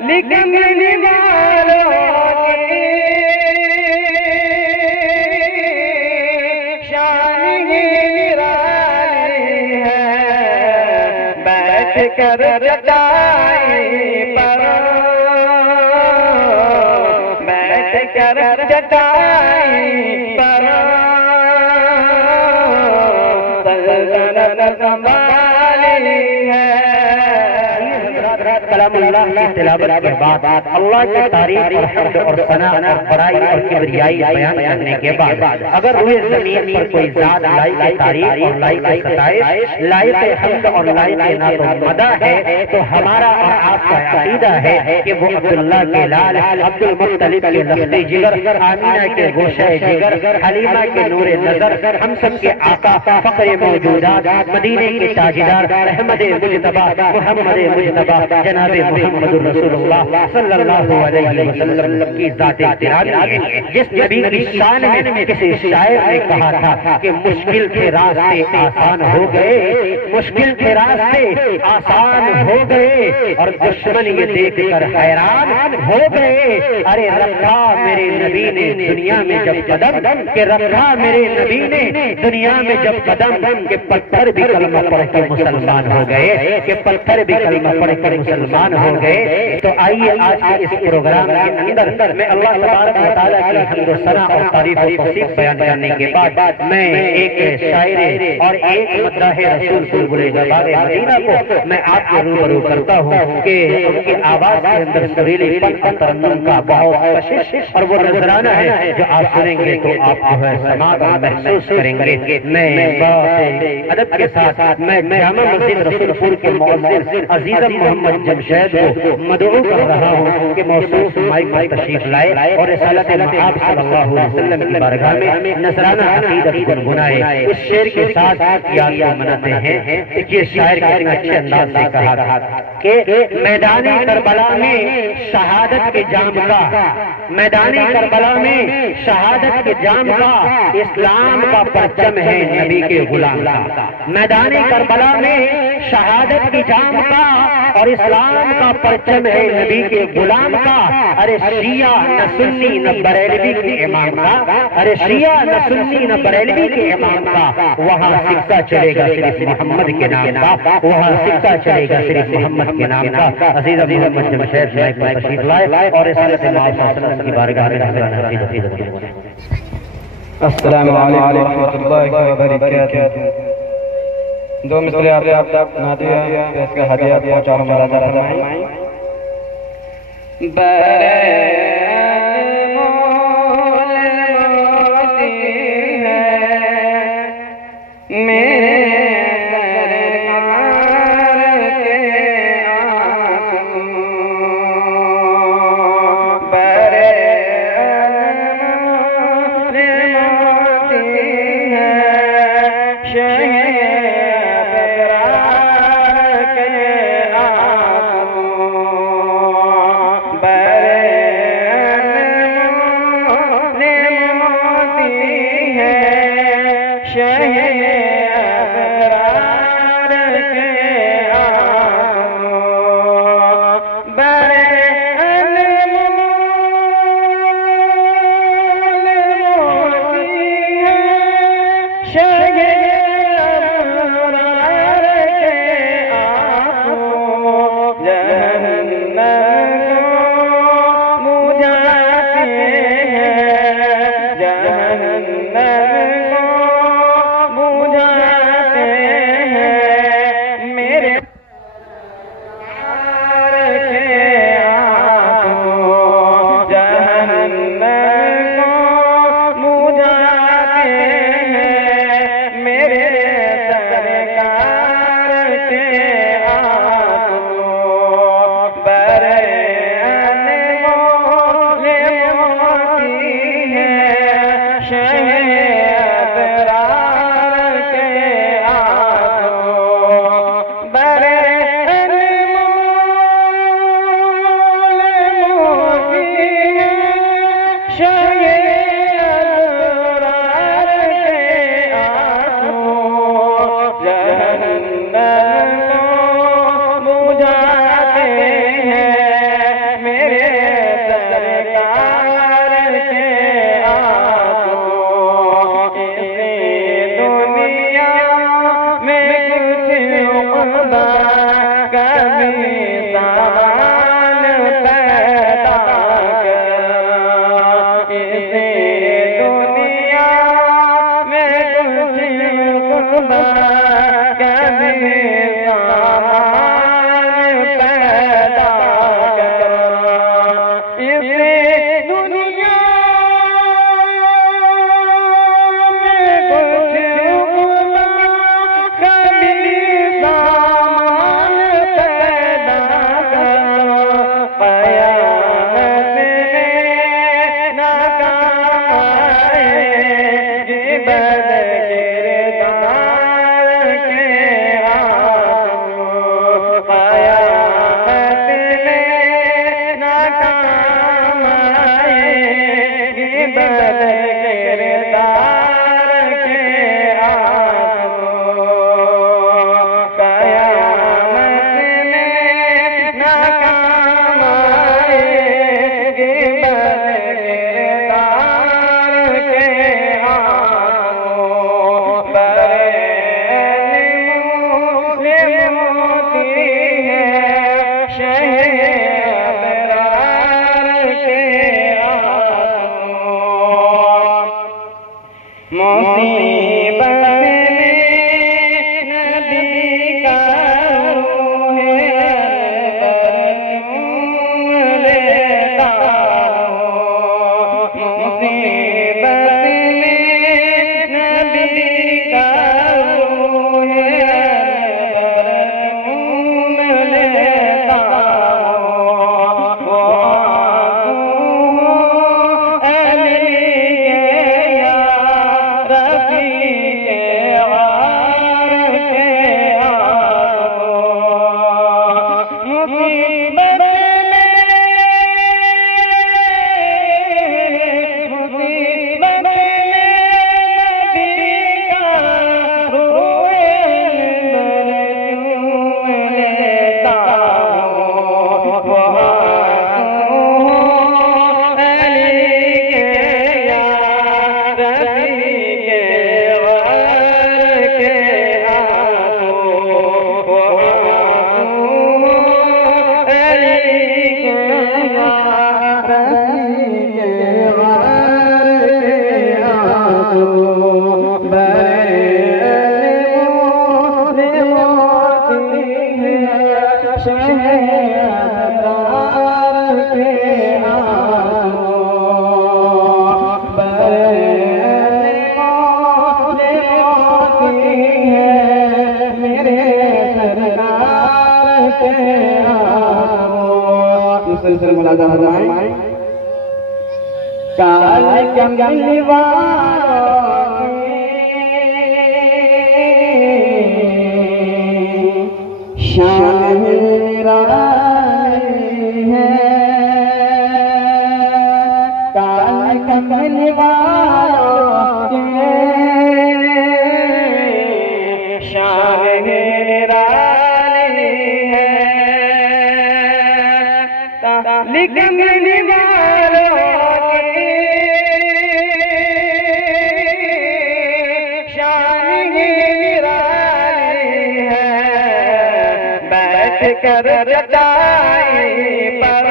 लिखने वालों की शान ही निराली है। बैठ कर चटाई पर, बैठ कर चटाई पर सल्तनत संभाली है। कलामुल्लाह की तिलावत के बाद अल्लाह की तारीफ और हम्द और सना और बड़ाई और किबरियाई बयान करने के बाद अगर हुए जमीन पर कोई जात लाई की तारीफ और लाई की सताइश, लाई के हम्द और लाई के ना तो मदह है, तो हमारा और आपका अकीदा है कि वो अब्दुल्लाह के लाल, अब्दुल मुत्तलिब के लफ्ज़े जिगर, आमीना के गोशे जिगर, हलीमा के नूरे नजर, हम सब के आका, फख्रे मौजूदात, मदीने के ताजदार, अहमद मुजतबा, मुहम्मद मुजतबा, जनाबे मुहम्मदुर रसूलुल्लाह सल्लल्लाहु अलैहि वसल्लम की ज़ाते गिरामी है। जिस नबी की शान में किसी शायर ने कहा था कि मुश्किल के रास्ते आसान हो गए, मुश्किल के रास्ते आसान हो गए और दुश्मन ये देखकर हैरान हो गए। अरे रखा मेरे नबी ने दुनिया में जब कदम, कि रखा मेरे नबी ने दुनिया में जब कदम, के पत्थर भी कलमा पढ़ के मुसलमान हो गए, कि पत्थर भी कलमा पढ़ के मुसलमान हो गए। तो आइए आज के इस प्रोग्राम के अंदर मैं अल्लाह तबारक व तआला की हम्द व सना और तारीफ और तौसीफ बयान करने के बाद मैं एक शायरे और एक मदह रसूल बुलबुल जबारे मदीना को मैं आपके रूबरू करता हूँ कि उनकी आवाज के अंदर सुरीलीपन और तरन्नुम का बहुत कशिश और वो नजराना है जो आप सुनेंगे तो आप जो है समाद महसूस करेंगे। मैं अदब के साथ मैं जामा मस्जिद रसूलपुर के मुअज्जिन अजीज़म मोहम्मद जमशेद को मदऊ कर रहा हूँ कि मौसूफ माइक में तशरीफ लाए और रिसालत मआब सल्लल्लाहु अलैहि वसल्लम की बारगाह में नजराना अकीदत गुनगुनाए। इस शेर के साथ याद को मनाते हैं। देखिए शायर कितने अच्छे अंदाज से कहा कि मैदानी करबला में शहादत के जाम का, मैदानी करबला में शहादत के जाम का इस्लाम का परचम है नबी के गुलाम का। मैदानी करबला में शहादत की जाम का और इस्लाम का परचम है नबी के गुलाम का। अरे शिया न सुन्नी न बरेलवी के इमाम का, अरे शिया न सुन्नी न बरेलवी के इमाम का, वहाँ सिक्का चलेगा सिर्फ मोहम्मद के नाम का, वहाँ सिक्का चलेगा सिर्फ मोहम्मद के नाम का। अजीज मोहम्मद जमशेद माइक में तशरीफ लाए और रिसालत मआब सल्लल्लाहु की बारगाह में अस्सलामु अलैकुम व रहमतुल्लाहि व बरकातहू। दो मिसरे आप नादिया इसका हदिया पहुंचाओ मुरादा फरमाएं। मेरे बरे कभी सामान पैदा करना इसे दुनिया में कुछ उगना कभी सामान पैदा करना कयामत में नाकाम आएगी बदकिरदार के आंसू कयामत में नाकाम आएगी बदकिरदार के आंसू कयामत में नाकाम आएगी बदकिरदार के आंसू बरेली मोती है शहे अबरार के आंसू मुसीबत में नबी का रूह लेता हो मुसीबत में नबी का रूह लेता हो वो आंसू अली के या रफ़ी के वार के आंसू मुसीबत काल कंगन वालों शान निराली है काल कंगन वालों शान निराली है कंगन वालों कर चटाई पर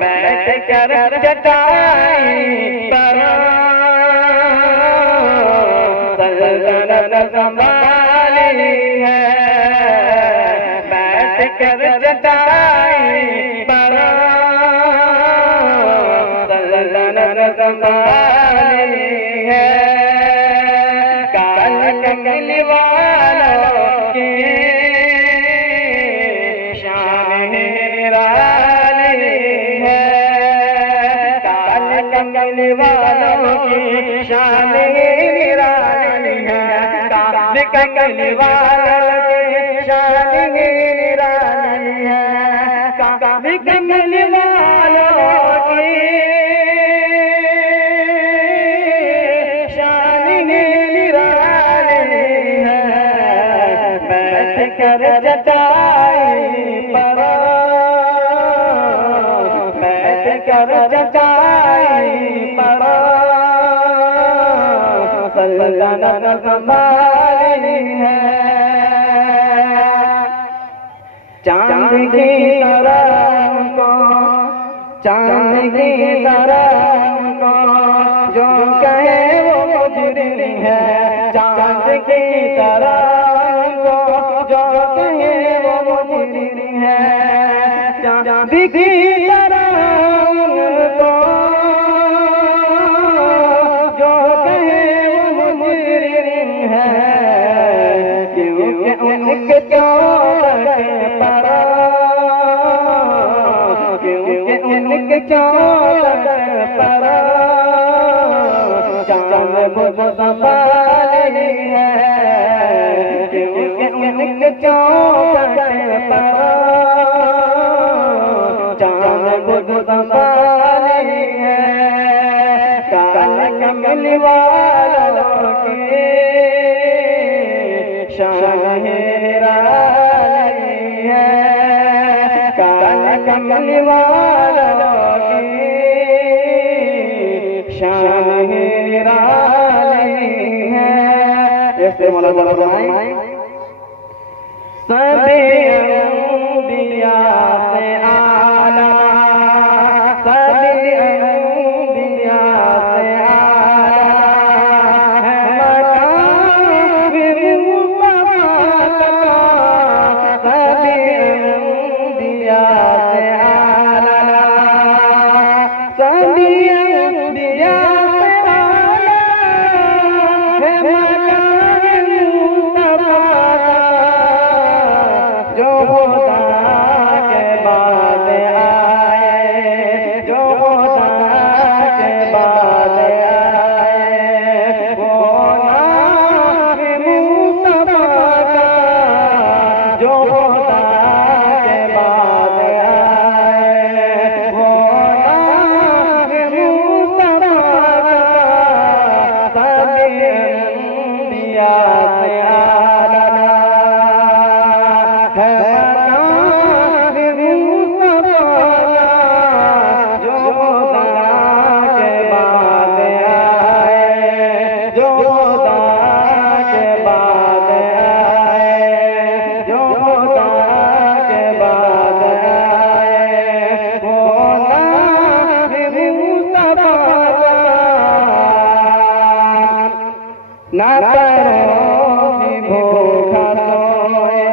बैठ कर चटाई पर सल्तनत संभाली है बैठ कर चटाई पर सल्तनत संभाली है काल कंगन वालों शान निराली है काल कंगन वालों की शान निराली है काल कंगन वालों की शान निराली है काल कंगन वालों की शान निराली है बैठ कर चटाई पर बैठ कर चटाई पर सल्तनत संभाली है चांद की तरह को चांद की तरह को जो कहे वो मुजरिम है है चांदी की तरह उनको जो कहे वो मुजरिम है क्योंकि उनके चौखट पर क्योंकि उनके चौखट पर चांद बुझता पाली है क्योंकि उनके चौखट पर चांद बुझता पाली है काल कमल वालों की शान निराली है काल कमल वालों की शान निराली है। ऐसे मौला फरमाए सभी अंबिया से आला सभी अंबिया से आला है मकाम मुस्तफा का सभी अंबिया से आला सभी अंबिया से आला है मकाम मुस्तफा जो खुदा के बाद आए जो खुदा के बाद आए वो नाम मुस्तफा का जो खुदा के बाद आए वो नाम मुस्तफा का सभी अंबिया से आला है मकाम मुस्तफा जो खुदा के बाद आए जो खुदा के बाद आए जो खुदा के बाद आए वो नाम मुस्तफा ना करो कि भूखा सोए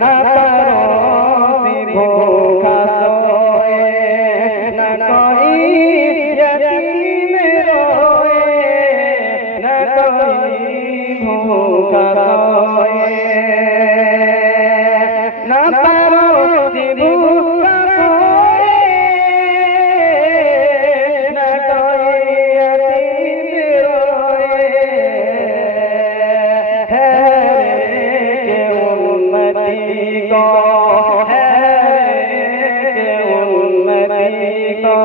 ना करो कि भूखा सोए न कोई यतीम रोए न कोई भूखा सोए न करो कि भूखा सोए न कोई यतीम रोए है के उम्मती को है के उम्मती को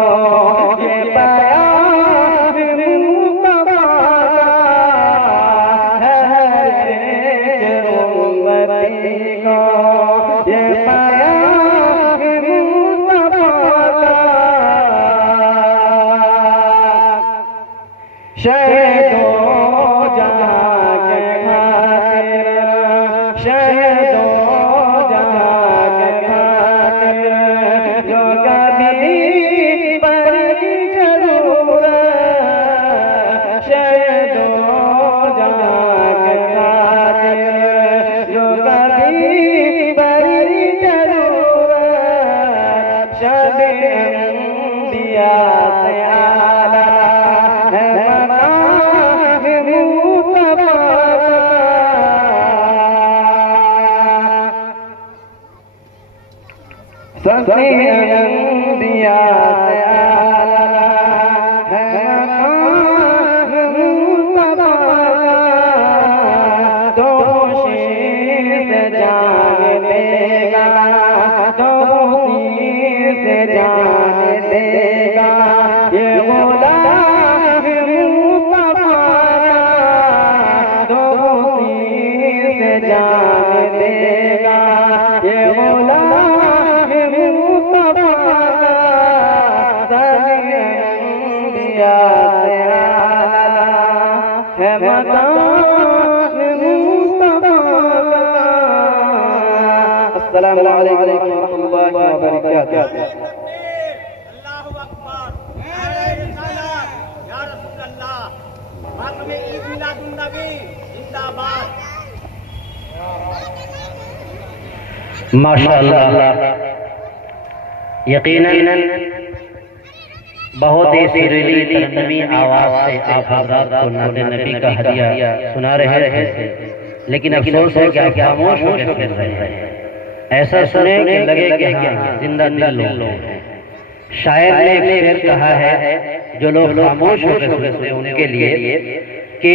ये प्यार मुस्तफा का है के उम्मती को ये प्यार मुस्तफा का शहीदो जहां के खातिर शहीदो जहां के खातिर जो कभी पड़ी जरूरत शहीदो जहां के खातिर जो कभी पड़ी जरूरत सभी अंबिया से आला है मकाम मुस्तफा सभी अंबिया से आला है मकाम मुस्तफा तो शीर जान देगा तो शीर जान देगा ये गुलाम मुस्तफा तो शीर जान देगा ये गुलाम मुस्तफा सभी अंबिया से आला है मकाम मुस्तफा। अस्सलामु अलैकुम व रहमतुल्लाहि व बरकातुहू। अल्लाहु अकबर नारे रिसालत या रसूल अल्लाह मातमे ईद मिलादुन नबी जिंदाबाद। माशाअल्लाह, यकीनन बहुत ही सुरीली तरन्नुमी आवाज से आप हज़रात को नाते नबी का हदिया सुना रहे थे, लेकिन अफसोस है कि आप खामोश हो गए सुन रहे हैं। ऐसा सुने कि लगे कि हाँ जिंदा दिल लोग हैं। शायर ने एक शेर कहा है, जो लोग खामोश हो गए सुनते उनके लिए कि